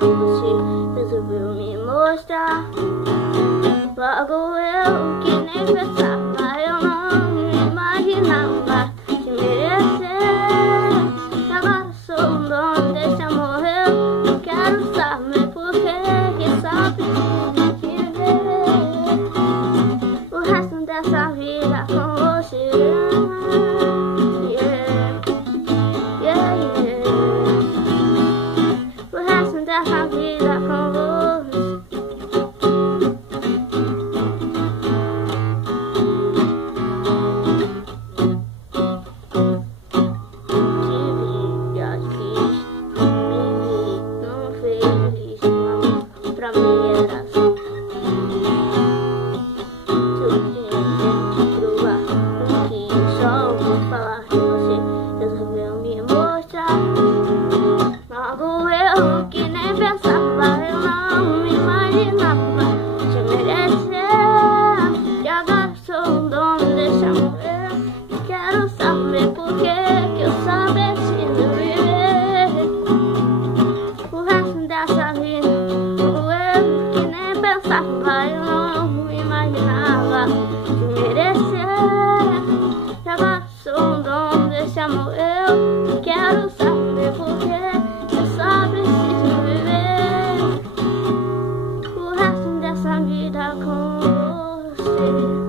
E você resolveu me mostrar. Logo eu que nem pensava, eu não me imaginava te merecer. E agora sou um dono desse amor, eu quero saber por que só preciso te ver o resto dessa vida com você. Dessa vida com você. Tive já fiz, vivi num feliz amor. Pra mim era só surpreendente, provar o que só ouvi falar de você. Resolveu me mostrar. Logo eu que nem pensava, eu não me imaginava te merecer. E agora sou o dono desse amor, eu quero saber por que eu só preciso viver o resto dessa vida. Eu que nem pensava, eu não me imaginava te merecer. E agora sou o dono desse amor, eu quero saber por que só preciso viver o resto dessa vida com você.